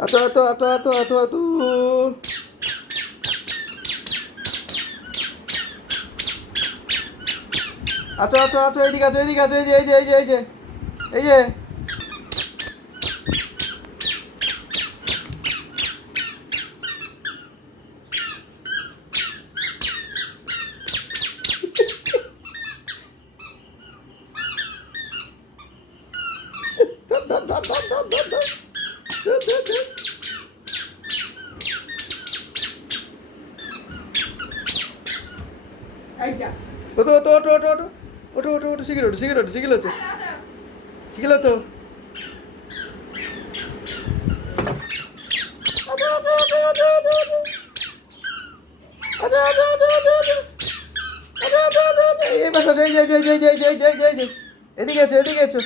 আতো আতো আতো আতো আতো আতো আছো আছো আছো এইদিকে আছো এইদিকে আছো এই যে এই যে এই যে এই যে এই যে ধর ধর ধর ধর ধর ধর ধর ধর ধর ধর। এই যা ওটো ওটো ওটো ওটো ওটো ওটো ওটো ওটো শিখিল ওটো শিখিল ওটো শিখিল ওটো শিখিল ওটো আচ্ছা আচ্ছা আচ্ছা আচ্ছা আচ্ছা আচ্ছা আচ্ছা আচ্ছা আচ্ছা আচ্ছা আচ্ছা আচ্ছা আচ্ছা এই বাসা এই যে এই যে এই যে এই যে এই যে এই যে এদিকে এসো এদিকে এসো